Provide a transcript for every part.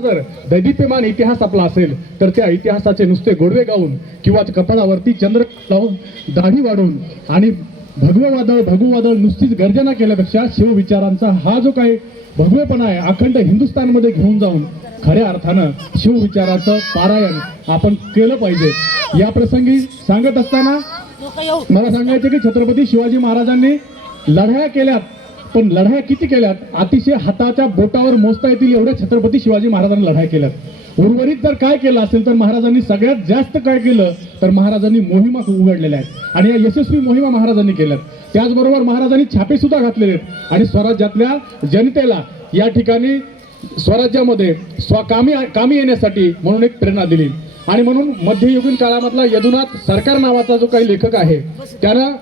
जर दैदिप्यमान इतिहास आपला असेल तर त्या इतिहासाचे नुसते गोडवे गाऊन किंवा कपाळावरती चंद्र लावून दाढी वाढून आणि भगवं वादळ भगवं वादळ नुसतीच गर्जना केल्यापेक्षा शिवविचारांचा हा जो काही भगवेपणा आहे अखंड हिंदुस्थानमध्ये घेऊन जाऊन खऱ्या अर्थानं शिवविचाराचं पारायण आपण केलं पाहिजे. या प्रसंगी सांगत असताना मला सांगायचं की छत्रपती शिवाजी महाराजांनी लढाया केल्यात. पण लढाया किती केल्यात? अतिशय हाताच्या बोटावर मोजता येतील एवढ्या छत्रपती शिवाजी महाराजांनी लढाया केल्यात. उर्वरित जर काय केलं असेल तर महाराजांनी सगळ्यात जास्त काय केलं तर महाराजांनी मोहिमा उघडलेल्या आहेत. आणि या यशस्वी मोहिमा महाराजांनी केल्यात. त्याचबरोबर महाराजांनी छापे सुद्धा घातलेले आहेत. आणि स्वराज्यातल्या जनतेला या ठिकाणी स्वराज्यामध्ये स्वकामी कामी येण्यासाठी म्हणून एक प्रेरणा दिली. आणि म्हणून मध्ययुगीन काळामधला यदुनाथ सरकार नावाचा जो काही लेखक आहे त्यानं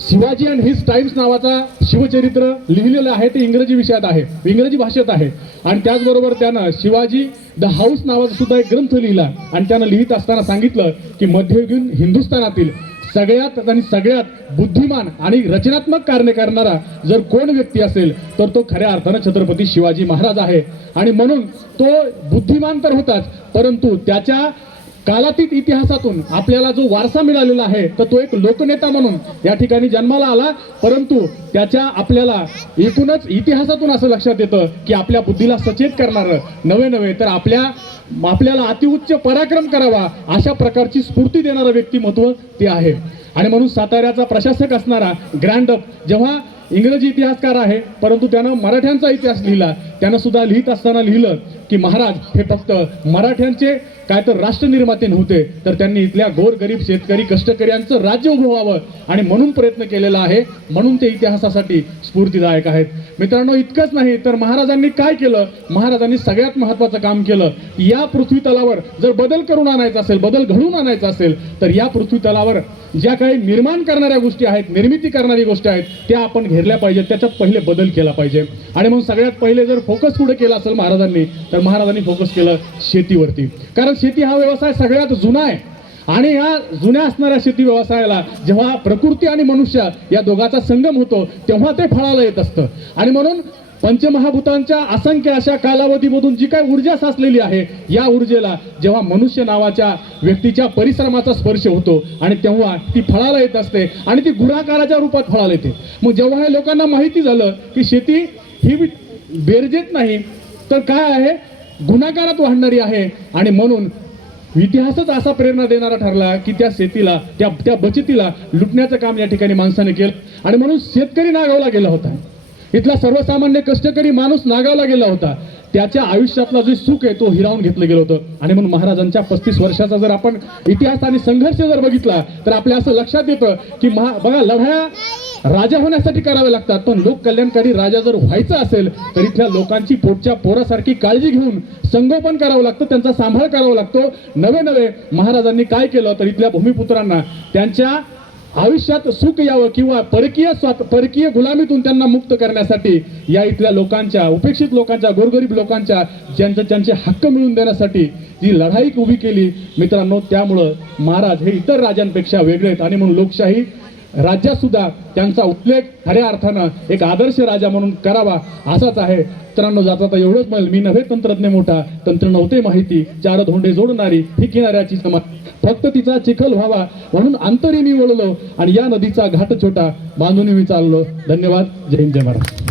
शिवाजी अँड हिज टाइम्स नावाचा शिवचरित्र लिहिलेलं आहे ते इंग्रजी विषयात आहे इंग्रजी भाषेत आहे. आणि त्याचबरोबर त्यानं शिवाजी द हाऊस नावाचा सुद्धा एक ग्रंथ लिहिला. आणि त्यानं लिहित असताना सांगितलं की मध्ययुगीन हिंदुस्थानातील सगळ्यात आणि सगळ्यात बुद्धिमान आणि रचनात्मक कार्य करणारा जर कोण व्यक्ती असेल तर तो खऱ्या अर्थानं छत्रपती शिवाजी महाराज आहे. आणि म्हणून तो बुद्धिमान तर होताच परंतु त्याच्या कालातीत इतिहासातून आपल्याला जो वारसा मिळालेला आहे तर तो एक लोकनेता म्हणून या ठिकाणी जन्माला आला. परंतु त्याच्या आपल्याला एकूणच इतिहासातून असं लक्षात येतं की आपल्या बुद्धीला सचेत करणारं नवे नवे तर आपल्या आपल्याला अतिउच्च पराक्रम करावा अशा प्रकारची स्फूर्ती देणारं व्यक्तिमत्व ते आहे. आणि म्हणून साताऱ्याचा प्रशासक असणारा ग्रँडअप जेव्हा इंग्रजी इतिहासकार आहे परंतु त्यानं मराठ्यांचा इतिहास लिहिला त्यानं सुद्धा लिहित असताना लिहिलं की महाराज हे फक्त मराठ्यांचे काय तर राष्ट्रनिर्माते नव्हते तर त्यांनी इथल्या गोरगरीब शेतकरी कष्टकऱ्यांचं राज्य उभं व्हावं आणि म्हणून प्रयत्न केलेला आहे म्हणून ते इतिहासासाठी स्फूर्तीदायक आहेत. मित्रांनो इतकंच नाही तर महाराजांनी काय केलं? महाराजांनी सगळ्यात महत्वाचं काम केलं. या पृथ्वी तलावर जर बदल करून आणायचा असेल बदल घडवून आणायचा असेल तर या पृथ्वी तलावर ज्या काही निर्माण करणाऱ्या गोष्टी आहेत निर्मिती करणारी गोष्टी आहेत त्या आपण घेरल्या पाहिजेत त्याच्यात पहिले बदल केला पाहिजे. आणि म्हणून सगळ्यात पहिले जर फोकस कुठे केला असेल महाराजांनी तर महाराजांनी फोकस केलं शेतीवरती. कारण शेती हा व्यवसाय सगळ्यात जुना आहे. आणि या जुन्या असणाऱ्या शेती व्यवसायाला जेव्हा प्रकृती आणि मनुष्य या दोघाचा संगम होतो तेव्हा ते फळाला येत असतं. आणि म्हणून पंचमहाभूतांच्या असंख्य अशा कालावधीमधून जी काय ऊर्जा साचलेली आहे या ऊर्जेला जेव्हा मनुष्य नावाच्या व्यक्तीच्या परिश्रमाचा स्पर्श होतो आणि तेव्हा ती फळाला येत असते आणि ती गुणाकाराच्या रूपात फळाला येते. मग जेव्हा हे लोकांना माहिती झालं की शेती ही बेरजेत नाही. तर काय आहे? गुणाकारात वाढणारी आहे. आणि म्हणून इतिहासच असा प्रेरणा देणारा ठरला की त्या शेतीला त्या त्या बचतीला लुटण्याचं काम या ठिकाणी माणसाने केलं. आणि म्हणून शेतकरी नागावला गेला होता. इथला सर्वसामान्य कष्टकरी माणूस नागावला गेला होता. त्याच्या आयुष्यातला जे सुख आहे तो हिरावून घेतलं गेलं होतं. आणि म्हणून महाराजांच्या पस्तीस वर्षाचा जर आपण इतिहास आणि संघर्ष जर बघितला तर आपल्या असं लक्षात येतं की महा बघा लढाया राजा होण्यासाठी करावे लागतात. पण लोक कल्याणकारी राजा जर व्हायचं असेल तर इथल्या लोकांची पोटच्या पोरासारखी काळजी घेऊन संगोपन करावं लागतं त्यांचा सांभाळ करावा लागतो. नवे नवे महाराजांनी काय केलं तर इथल्या भूमिपुत्रांना त्यांच्या आयुष्यात सुख यावं किंवा परकीय स्वात परकीय गुलामीतून त्यांना मुक्त करण्यासाठी या इथल्या लोकांच्या उपेक्षित लोकांच्या गोरगरीब लोकांच्या ज्यांच्या त्यांचे हक्क मिळवून देण्यासाठी जी लढाई उभी केली. मित्रांनो त्यामुळं महाराज हे इतर राजांपेक्षा वेगळे आहेत. आणि म्हणून लोकशाही राज्यात सुद्धा त्यांचा उल्लेख खऱ्या अर्थानं एक आदर्श राजा म्हणून करावा असाच आहे. मित्रांनो जाता तर एवढंच म्हणेल मी नव्हे तंत्रज्ञ मोठा तंत्र नव्हते माहिती चार धोंडे जोडणारी ही किनाऱ्याची समाज. फक्त तिचा चिखल व्हावा म्हणून अंतरी मी वळलो आणि या नदीचा घाट छोटा बांधून मी चाललो. धन्यवाद. जय हिंद जय महाराज